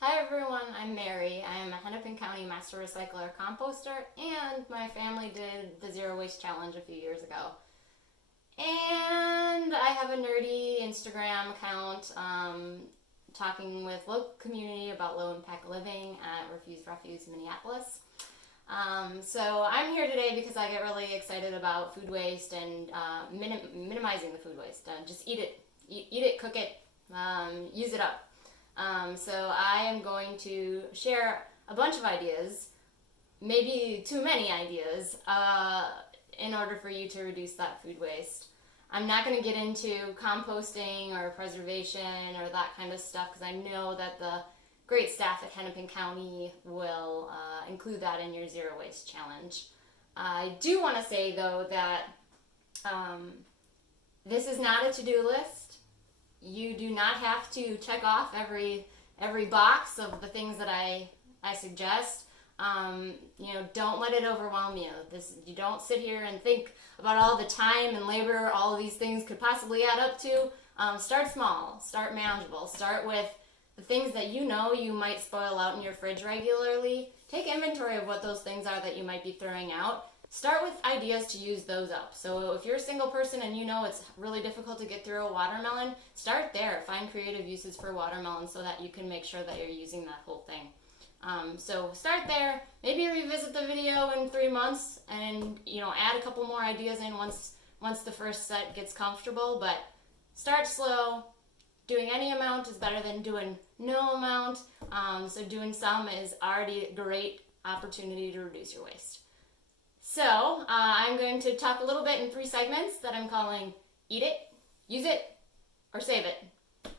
Hi everyone, I'm Mary. I am a Hennepin County Master Recycler Composter, and my family did the Zero Waste Challenge a few years ago. And I have a nerdy Instagram account talking with local community about low impact living at Refuse Refuge Minneapolis. So I'm here today because I get really excited about food waste and minimizing the food waste. Just eat it, cook it, use it up. So I am going to share a bunch of ideas, maybe too many ideas, in order for you to reduce that food waste. I'm not going to get into composting or preservation or that kind of stuff because I know that the great staff at Hennepin County will include that in your Zero Waste Challenge. I do want to say though that this is not a to-do list. You do not have to check off every box of the things that I suggest. Don't let it overwhelm you. You don't sit here and think about all the time and labor all of these things could possibly add up to. Start small, start manageable, start with the things that you know you might spoil out in your fridge regularly. Take inventory of what those things are that you might be throwing out. Start with ideas to use those up. So if you're a single person and you know it's really difficult to get through a watermelon, start there. Find creative uses for watermelon so that you can make sure that you're using that whole thing. So start there. Maybe revisit the video in 3 months and add a couple more ideas in once the first set gets comfortable. But start slow. Doing any amount is better than doing no amount. So doing some is already a great opportunity to reduce your waste. So I'm going to talk a little bit in 3 segments that I'm calling Eat It, Use It, or Save It.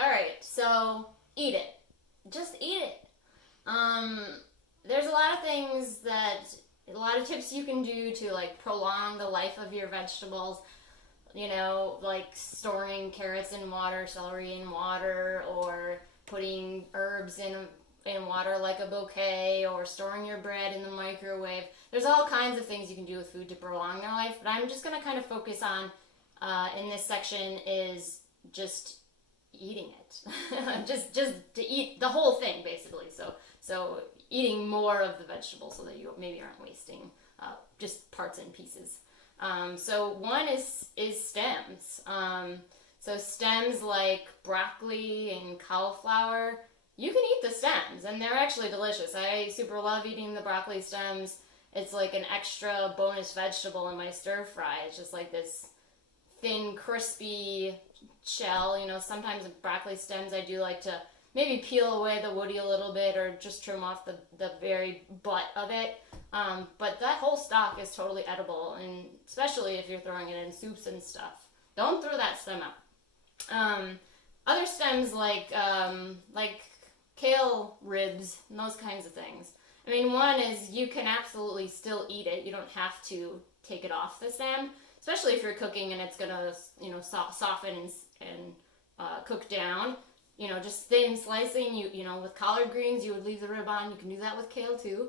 Alright, so eat it. Just eat it. There's a lot of tips you can do to prolong the life of your vegetables. Like storing carrots in water, celery in water, or putting herbs in water like a bouquet, or storing your bread in the microwave. There's all kinds of things you can do with food to prolong their life, but I'm just going to kind of focus on in this section is just eating it. just to eat the whole thing basically. So eating more of the vegetable so that you maybe aren't wasting just parts and pieces. So one is stems. So stems like broccoli and cauliflower, you can eat the stems and they're actually delicious. I super love eating the broccoli stems. It's like an extra bonus vegetable in my stir fry. It's just like this thin, crispy shell. Sometimes with broccoli stems I do like to maybe peel away the woody a little bit or just trim off the very butt of it. But that whole stalk is totally edible, and especially if you're throwing it in soups and stuff. Don't throw that stem out. Other stems like kale ribs and those kinds of things. I mean, one is you can absolutely still eat it. You don't have to take it off the stem, especially if you're cooking and it's gonna soften and cook down. Just thin slicing. With collard greens you would leave the rib on. You can do that with kale too.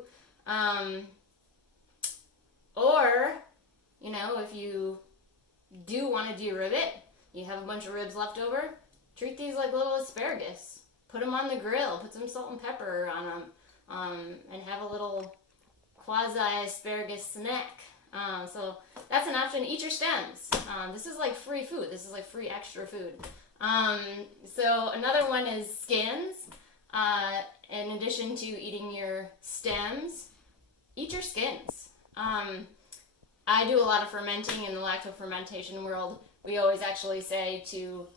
Or if you do want to de-rib it, you have a bunch of ribs left over, treat these like little asparagus. Put them on the grill, put some salt and pepper on them, and have a little quasi-asparagus snack. So that's an option. Eat your stems. This is like free food. This is like free extra food. So another one is skins. In addition to eating your stems, eat your skins. I do a lot of fermenting in the lactofermentation world. We always actually say to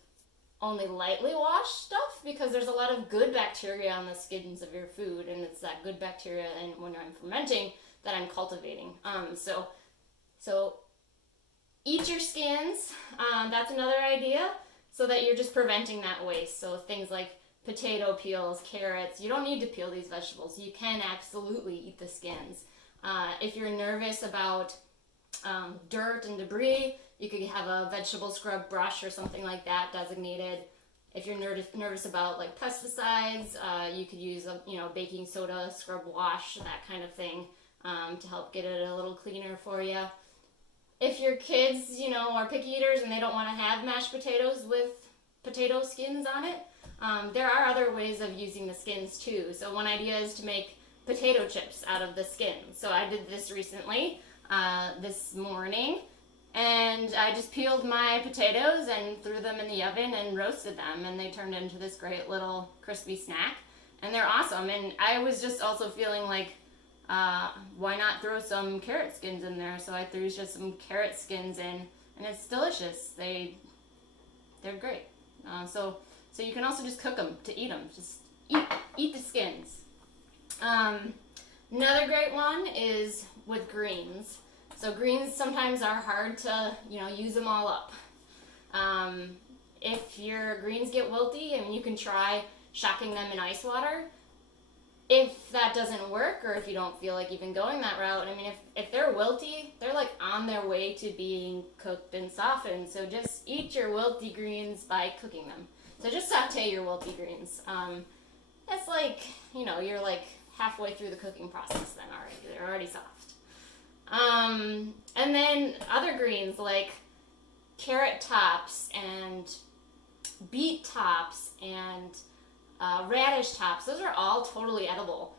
only lightly wash stuff because there's a lot of good bacteria on the skins of your food, and it's that good bacteria and when I'm fermenting that I'm cultivating. So eat your skins. That's another idea, so that you're just preventing that waste. So things like potato peels, carrots, you don't need to peel these vegetables. You can absolutely eat the skins. If you're nervous about dirt and debris, you could have a vegetable scrub brush or something like that designated. If you're nervous about like pesticides, you could use a baking soda scrub wash, that kind of thing, to help get it a little cleaner for you. if your kids, are picky eaters and they don't want to have mashed potatoes with potato skins on it, there are other ways of using the skins too. So one idea is to make potato chips out of the skins. So I did this recently, this morning, and I just peeled my potatoes and threw them in the oven and roasted them, and they turned into this great little crispy snack. And they're awesome. And I was just also feeling like, why not throw some carrot skins in there? So I threw just some carrot skins in, and it's delicious. They're great. So you can also just cook them to eat them. Just eat the skins. Another great one is with greens. So greens sometimes are hard to, use them all up. If your greens get wilty, you can try shocking them in ice water. If that doesn't work, or if you don't feel like even going that route, if they're wilty, they're like on their way to being cooked and softened. So just eat your wilty greens by cooking them. So just saute your wilty greens. That's like, you're like halfway through the cooking process then already. They're already soft. And then other greens like carrot tops and beet tops and radish tops. Those are all totally edible.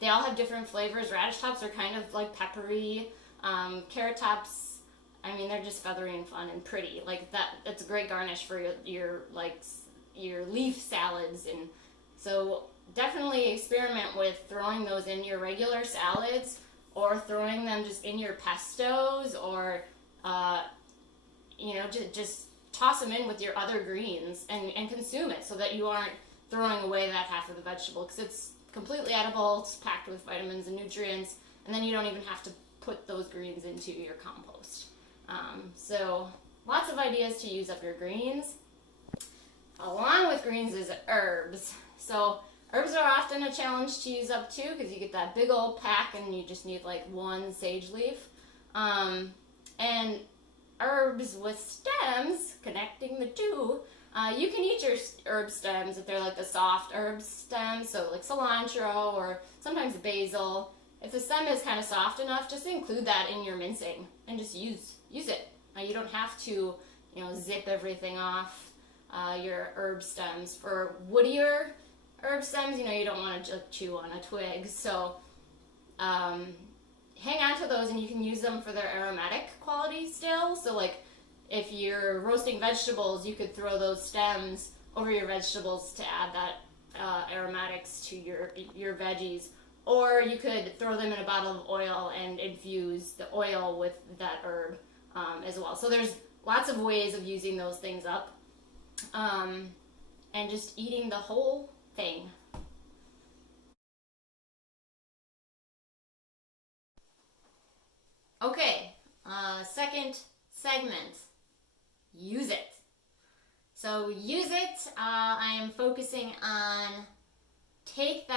They all have different flavors. Radish tops are kind of like peppery. Carrot tops, they're just feathery and fun and pretty. Like that's a great garnish for your leaf salads. And so definitely experiment with throwing those in your regular salads, or throwing them just in your pestos, or just toss them in with your other greens and consume it, so that you aren't throwing away that half of the vegetable, because it's completely edible. It's packed with vitamins and nutrients, and then you don't even have to put those greens into your compost. So lots of ideas to use up your greens. Along with greens is herbs. So herbs are often a challenge to use up too, because you get that big old pack and you just need like one sage leaf. And herbs with stems, connecting the two, you can eat your herb stems if they're like the soft herb stems, so like cilantro or sometimes basil. If the stem is kind of soft enough, just include that in your mincing and just use it. You don't have to, zip everything off your herb stems. For woodier herb stems, you don't want to chew on a twig, so hang on to those, and you can use them for their aromatic quality still. So like if you're roasting vegetables, you could throw those stems over your vegetables to add that aromatics to your veggies, or you could throw them in a bottle of oil and infuse the oil with that herb as well. So there's lots of ways of using those things up, and just eating the whole thing. Okay, second segment, use it. So use it, I am focusing on take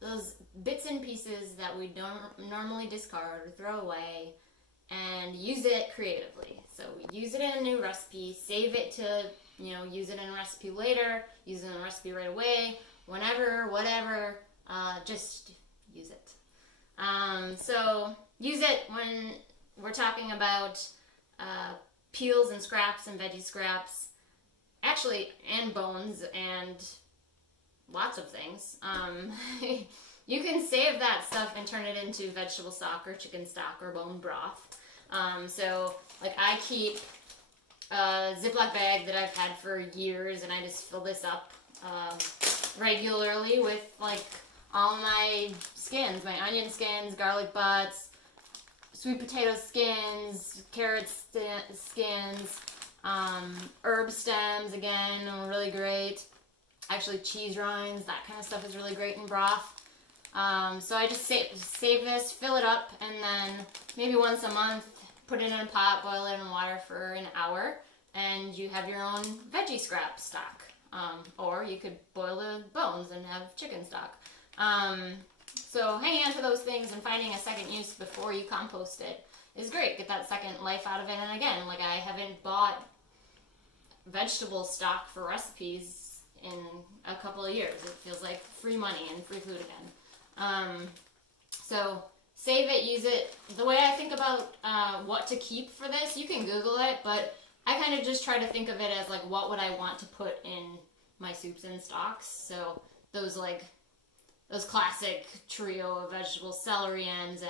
those bits and pieces that we don't normally discard or throw away, and use it creatively. So use it in a new recipe, save it to, use it in a recipe later, use it in a recipe right away, whenever, whatever, just use it. So use it when we're talking about peels and scraps and veggie scraps, actually, and bones and lots of things. You can save that stuff and turn it into vegetable stock or chicken stock or bone broth. So like I keep a Ziploc bag that I've had for years, and I just fill this up regularly with like all my skins, my onion skins, garlic butts, sweet potato skins, carrot skins, herb stems, again, are really great. Actually, cheese rinds, that kind of stuff is really great in broth. So I just save this, fill it up, and then maybe once a month, put it in a pot, boil it in water for an hour, and you have your own veggie scrap stock. Or you could boil the bones and have chicken stock. So hanging on to those things and finding a second use before you compost it is great. Get that second life out of it. And again, like I haven't bought vegetable stock for recipes in a couple of years. It feels like free money and free food again. So save it, use it. The way I think about what to keep for this, you can Google it, but I kind of just try to think of it as like, what would I want to put in my soups and stocks? So those classic trio of vegetables, celery ends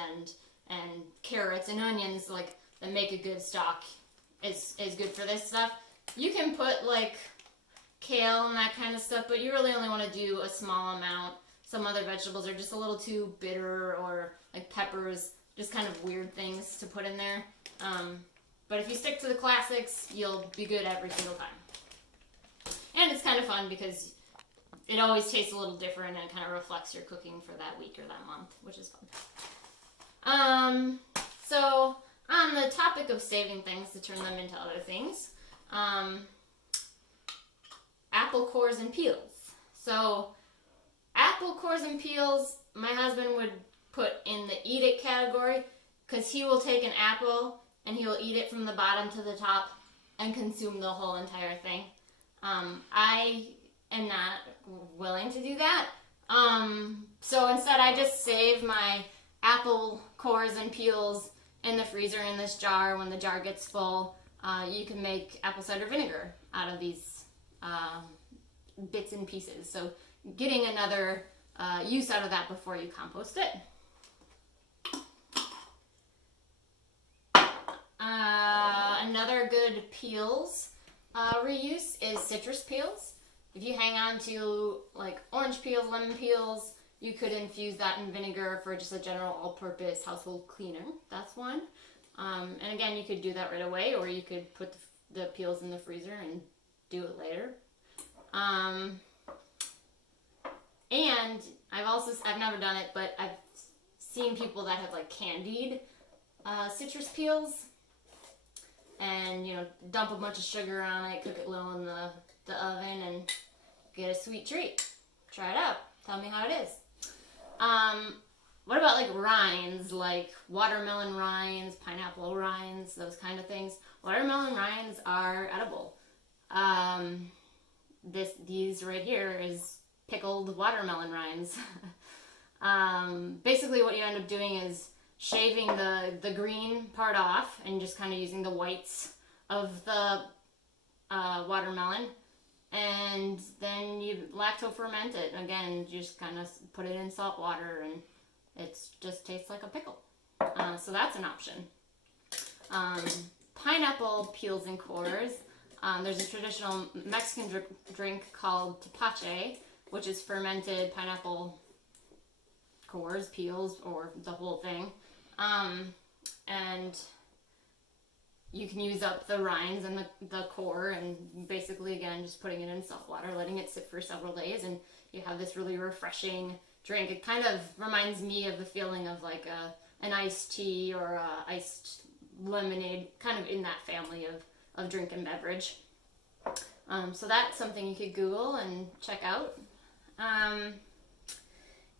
and carrots and onions, like, that make a good stock is good for this stuff. You can put like kale and that kind of stuff, but you really only want to do a small amount. Some other vegetables are just a little too bitter, or like peppers, just kind of weird things to put in there. But if you stick to the classics, you'll be good every single time. And it's kind of fun because it always tastes a little different, and it kind of reflects your cooking for that week or that month, which is fun. So on the topic of saving things to turn them into other things, apple cores and peels. So apple cores and peels, my husband would put in the eat it category, because he will take an apple and he will eat it from the bottom to the top and consume the whole entire thing. I am not willing to do that. So instead I just save my apple cores and peels in the freezer in this jar. When the jar gets full, you can make apple cider vinegar out of these bits and pieces. So getting another use out of that before you compost it. Another good peels reuse is citrus peels. If you hang on to like orange peels, lemon peels, you could infuse that in vinegar for just a general all-purpose household cleaner. That's one. And again, you could do that right away, or you could put the peels in the freezer and do it later. And I've never done it, but I've seen people that have like candied citrus peels, and dump a bunch of sugar on it, cook it low in the oven, and get a sweet treat. Try it out. Tell me how it is. What about like rinds, like watermelon rinds, pineapple rinds, those kind of things? Watermelon rinds are edible. These right here is pickled watermelon rinds. Basically what you end up doing is shaving the green part off and just kind of using the whites of the watermelon, and then you lacto ferment it. Again, you just kind of put it in salt water, and it just tastes like a pickle. So that's an option. Pineapple peels and cores. There's a traditional Mexican drink called tepache, which is fermented pineapple cores, peels, or the whole thing. And you can use up the rinds and the core, and basically, again, just putting it in salt water, letting it sit for several days, and you have this really refreshing drink. It kind of reminds me of the feeling of like an iced tea or iced lemonade, kind of in that family of drink and beverage. So that's something you could Google and check out.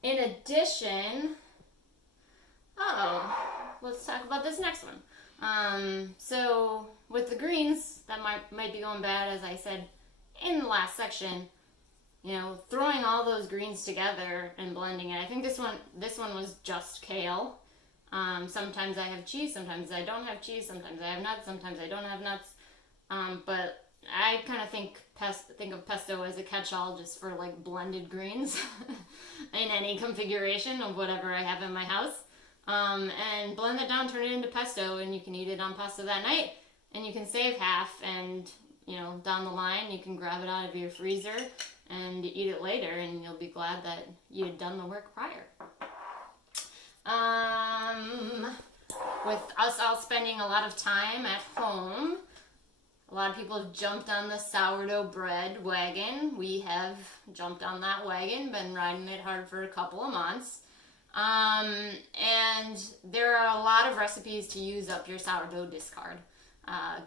In addition, let's talk about this next one. So with the greens that might be going bad, as I said in the last section, throwing all those greens together and blending it. I think this one was just kale. Sometimes I have cheese, sometimes I don't have cheese, sometimes I have nuts, sometimes I don't have nuts. But I kind of think of pesto as a catch-all just for like blended greens in any configuration of whatever I have in my house. And blend that down, turn it into pesto, and you can eat it on pasta that night, and you can save half, and down the line you can grab it out of your freezer and eat it later, and you'll be glad that you had done the work prior. With us all spending a lot of time at home, a lot of people have jumped on the sourdough bread wagon. We have jumped on that wagon, been riding it hard for a couple of months. And there are a lot of recipes to use up your sourdough discard.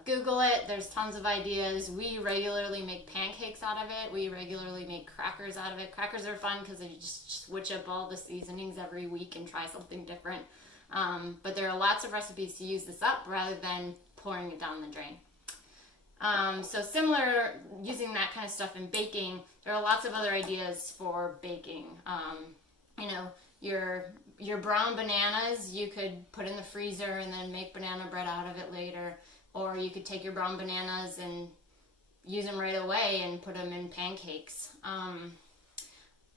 Google it. There's tons of ideas. We regularly make pancakes out of it. We regularly make crackers out of it. Crackers are fun because you just switch up all the seasonings every week and try something different. But there are lots of recipes to use this up rather than pouring it down the drain. So similar, using that kind of stuff in baking, there are lots of other ideas for baking. Your your brown bananas, you could put in the freezer and then make banana bread out of it later. Or you could take your brown bananas and use them right away and put them in pancakes.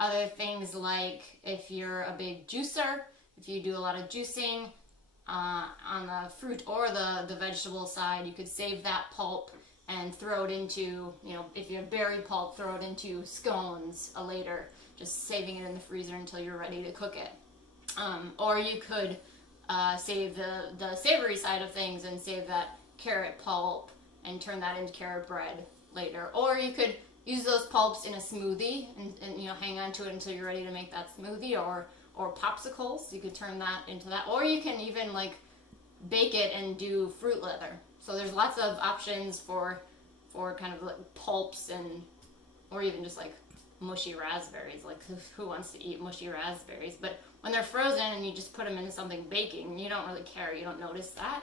Other things like if you're a big juicer, if you do a lot of juicing on the fruit or the vegetable side, you could save that pulp and throw it into, if you have berry pulp, throw it into scones later, just saving it in the freezer until you're ready to cook it. Or you could save the savory side of things and save that carrot pulp and turn that into carrot bread later. Or you could use those pulps in a smoothie and hang on to it until you're ready to make that smoothie, or popsicles. You could turn that into that. Or you can even like bake it and do fruit leather. So there's lots of options for kind of like pulps or even just like mushy raspberries. Like who wants to eat mushy raspberries? But when they're frozen and you just put them into something baking, you don't really care. You don't notice that.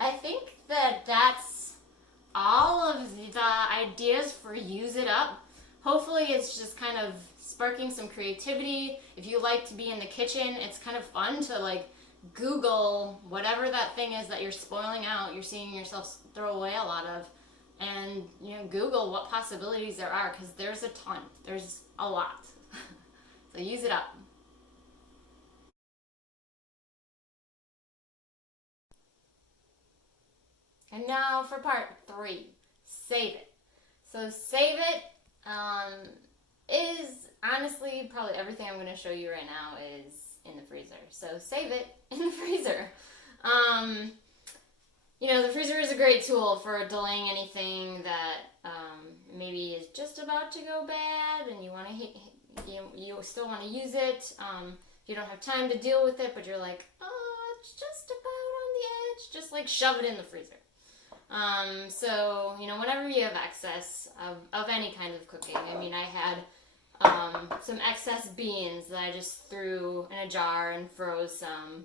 I think that's all of the ideas for Use It Up. Hopefully it's just kind of sparking some creativity. If you like to be in the kitchen, it's kind of fun to like Google whatever that thing is that you're spoiling out, you're seeing yourself throw away a lot of, and Google what possibilities there are, because there's a ton. There's a lot. So use it up. And now for part 3, save it. So save it is honestly probably everything I'm going to show you right now is in the freezer. So save it in the freezer. The freezer is a great tool for delaying anything that maybe is just about to go bad, and you still want to use it. You don't have time to deal with it, but you're like, oh, it's just about on the edge. Just like shove it in the freezer. So whenever you have excess of any kind of cooking, I had some excess beans that I just threw in a jar and froze some,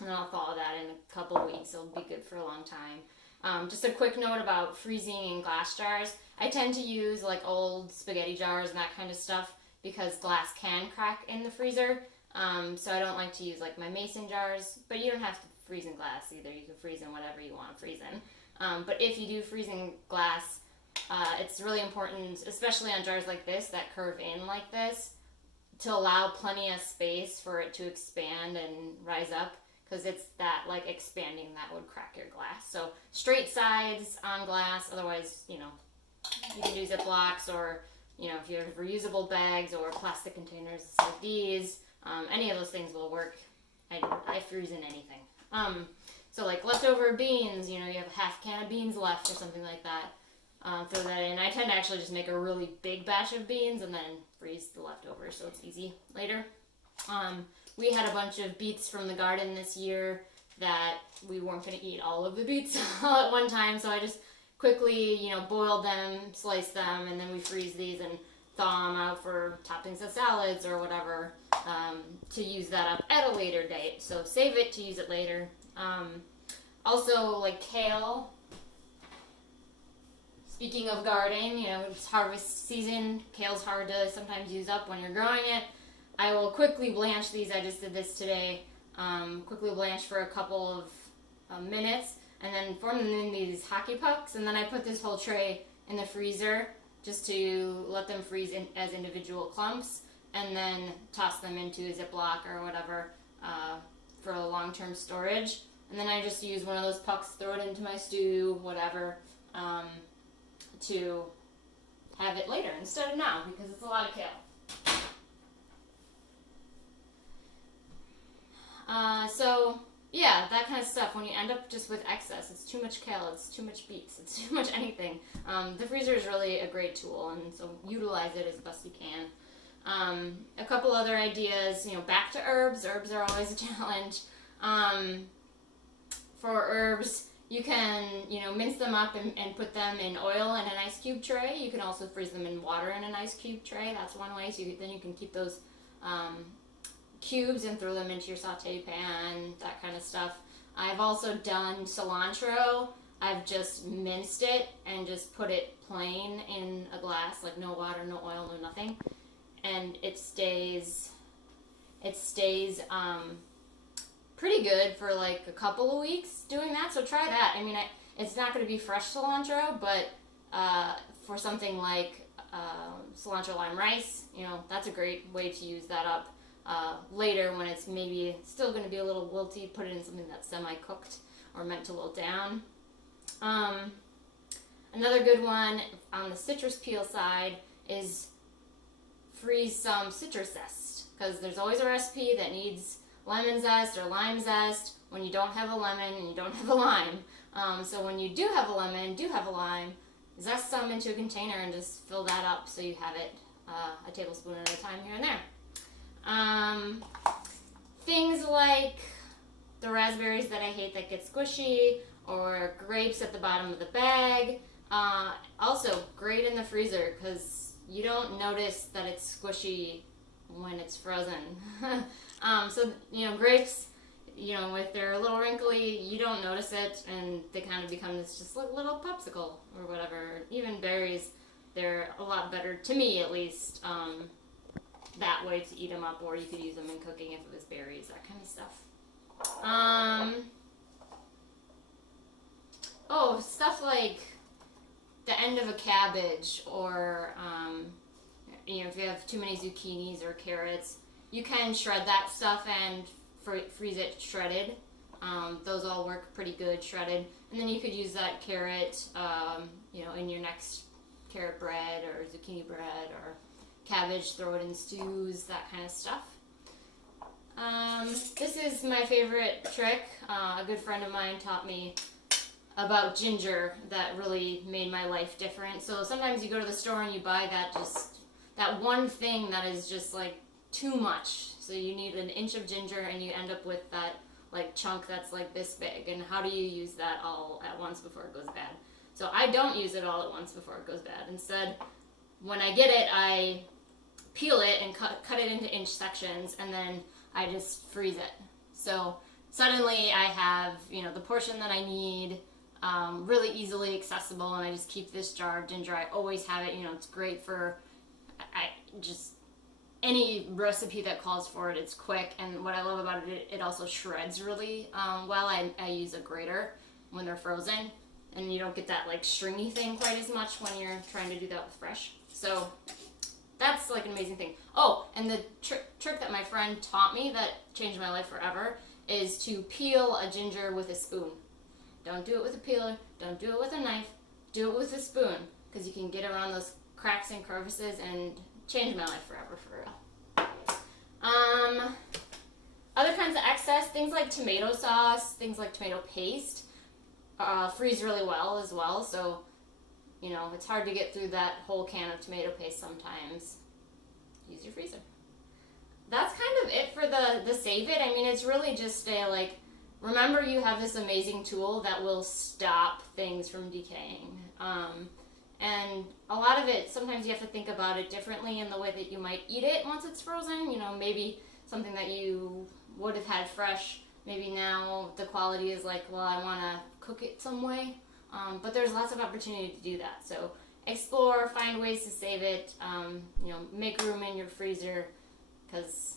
and I'll thaw that in a couple of weeks. It'll be good for a long time. Just a quick note about freezing in glass jars. I tend to use like old spaghetti jars and that kind of stuff because glass can crack in the freezer. So I don't like to use like my mason jars, but you don't have to freeze in glass either. You can freeze in whatever you want to freeze in. But if you do freeze in glass, it's really important, especially on jars like this that curve in like this, to allow plenty of space for it to expand and rise up, because it's that like expanding that would crack your glass. So straight sides on glass, otherwise, you can do Ziplocs, or, if you have reusable bags or plastic containers like these, any of those things will work. I freeze in anything. So like leftover beans, you have a half can of beans left or something like that. Throw that in. I tend to actually just make a really big batch of beans and then freeze the leftovers so it's easy later. We had a bunch of beets from the garden this year that we weren't going to eat all of the beets all at one time, so I just quickly, boiled them, sliced them, and then we freeze these and thaw them out for toppings of salads or whatever, to use that up at a later date. So save it to use it later. Also, like kale. Speaking of gardening, it's harvest season. Kale's hard to sometimes use up when you're growing it. I will quickly blanch these. I just did this today. Quickly blanch for a couple of minutes, and then form them in these hockey pucks. And then I put this whole tray in the freezer just to let them freeze as individual clumps, and then toss them into a Ziploc or whatever for long-term storage. And then I just use one of those pucks, throw it into my stew, whatever, to have it later instead of now, because it's a lot of kale. So yeah, that kind of stuff. When you end up just with excess, it's too much kale, it's too much beets, it's too much anything. The freezer is really a great tool, and so utilize it as best you can. A couple other ideas, back to herbs. Herbs are always a challenge. For herbs, you can, mince them up and put them in oil in an ice cube tray. You can also freeze them in water in an ice cube tray. That's one way. So then you can keep those cubes and throw them into your saute pan, that kind of stuff. I've also done cilantro. I've just minced it and just put it plain in a glass, like no water, no oil, no nothing. and it stays pretty good for like a couple of weeks doing that. So try that. I mean, it's not going to be fresh cilantro, but for something like cilantro lime rice, that's a great way to use that up later when it's maybe still going to be a little wilty. Put it in something that's semi-cooked or meant to wilt down. Another good one on the citrus peel side is freeze some citrus zest, because there's always a recipe that needs lemon zest or lime zest when you don't have a lemon and you don't have a lime. So when you do have a lemon, do have a lime, zest some into a container and just fill that up so you have it a tablespoon at a time here and there. Things like the raspberries that I hate that get squishy, or grapes at the bottom of the bag. Also, great in the freezer because you don't notice that it's squishy when it's frozen. So, grapes, if they're a little wrinkly, you don't notice it, and they kind of become this just little popsicle or whatever. Even berries, they're a lot better, to me at least, that way to eat them up, or you could use them in cooking if it was berries, that kind of stuff. Stuff like the end of a cabbage, or if you have too many zucchinis or carrots, you can shred that stuff and freeze it shredded. Those all work pretty good shredded, and then you could use that carrot, in your next carrot bread or zucchini bread or cabbage. Throw it in stews, that kind of stuff. This is my favorite trick. A good friend of mine taught me about ginger that really made my life different. So sometimes you go to the store and you buy that one thing that is just like too much. So you need an inch of ginger and you end up with that like chunk that's like this big. And how do you use that all at once before it goes bad? So I don't use it all at once before it goes bad. Instead, when I get it, I peel it and cut it into inch sections, and then I just freeze it. So suddenly I have, the portion that I need, really easily accessible, and I just keep this jar of ginger. I always have it. It's great for just any recipe that calls for it. It's quick, and what I love about it, it also shreds really well. I use a grater when they're frozen, and you don't get that like stringy thing quite as much when you're trying to do that with fresh. So that's like an amazing thing. Oh, and the trick that my friend taught me that changed my life forever is to peel a ginger with a spoon. Don't do it with a peeler. Don't do it with a knife. Do it with a spoon, because you can get around those cracks and crevices and change my life forever, for real. Other kinds of excess, things like tomato sauce, things like tomato paste, freeze really well as well. So, it's hard to get through that whole can of tomato paste sometimes. Use your freezer. That's kind of it for the Save It. I mean, it's really just remember you have this amazing tool that will stop things from decaying. And a lot of it, sometimes you have to think about it differently in the way that you might eat it once it's frozen. Maybe something that you would have had fresh, maybe now the quality is like, well, I want to cook it some way. But there's lots of opportunity to do that. So explore, find ways to save it, make room in your freezer, because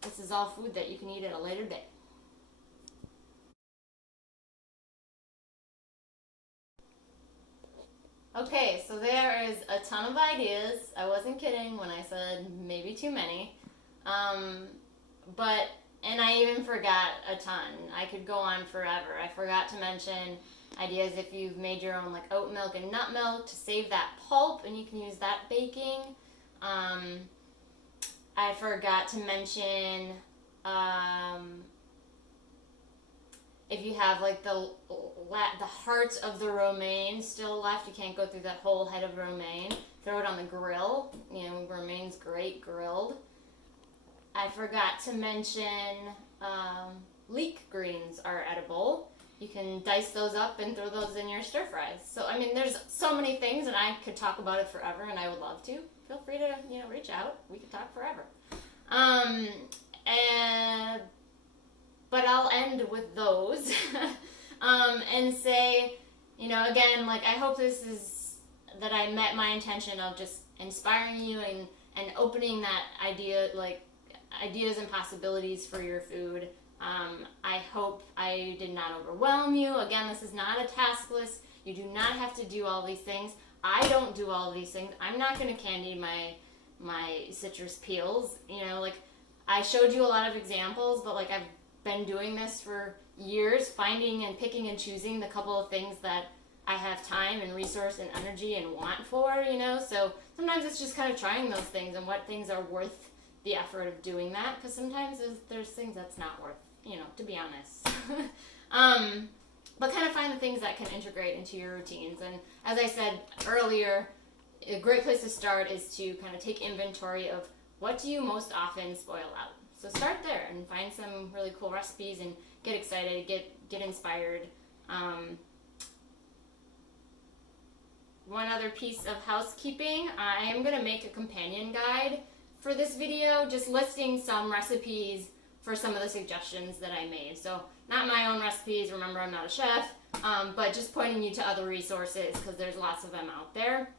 this is all food that you can eat at a later date. Okay, so there is a ton of ideas. I wasn't kidding when I said maybe too many. And I even forgot a ton. I could go on forever. I forgot to mention ideas if you've made your own like oat milk and nut milk to save that pulp, and you can use that baking. I forgot to mention if you have like the heart of the romaine still left, you can't go through that whole head of romaine. Throw it on the grill. Romaine's great grilled. I forgot to mention leek greens are edible. You can dice those up and throw those in your stir fries. So I mean, there's so many things, and I could talk about it forever, and I would love to. Feel free to reach out. We could talk forever. But I'll end with those and say, again, like I hope this is that I met my intention of just inspiring you and and opening that idea, like ideas and possibilities for your food. I hope I did not overwhelm you. Again, this is not a task list. You do not have to do all these things. I don't do all of these things. I'm not going to candy my citrus peels. You know, like I showed you a lot of examples, but like I've been doing this for years, finding and picking and choosing the couple of things that I have time and resource and energy and want for, you know. So sometimes it's just kind of trying those things and what things are worth the effort of doing that, because sometimes there's things that's not worth, you know, to be honest. But kind of find the things that can integrate into your routines. And as I said earlier, a great place to start is to kind of take inventory of what do you most often spoil out. So start there and find some really cool recipes and get excited, get inspired. One other piece of housekeeping, I am going to make a companion guide for this video, just listing some recipes for some of the suggestions that I made. So not my own recipes, remember I'm not a chef, but just pointing you to other resources because there's lots of them out there.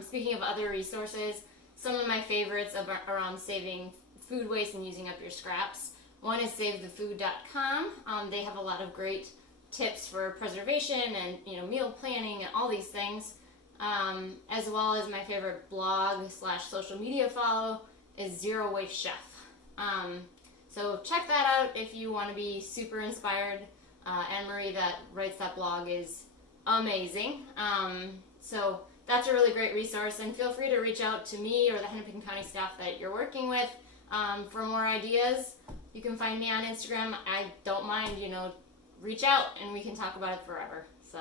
Speaking of other resources, some of my favorites around saving food waste and using up your scraps. One is SaveTheFood.com. They have a lot of great tips for preservation and, you know, meal planning and all these things. As well as my favorite blog / social media follow is Zero Waste Chef. So check that out if you want to be super inspired. Anne-Marie that writes that blog is amazing. So that's a really great resource, and feel free to reach out to me or the Hennepin County staff that you're working with for more ideas. You can find me on Instagram. I don't mind, you know, reach out and we can talk about it forever. So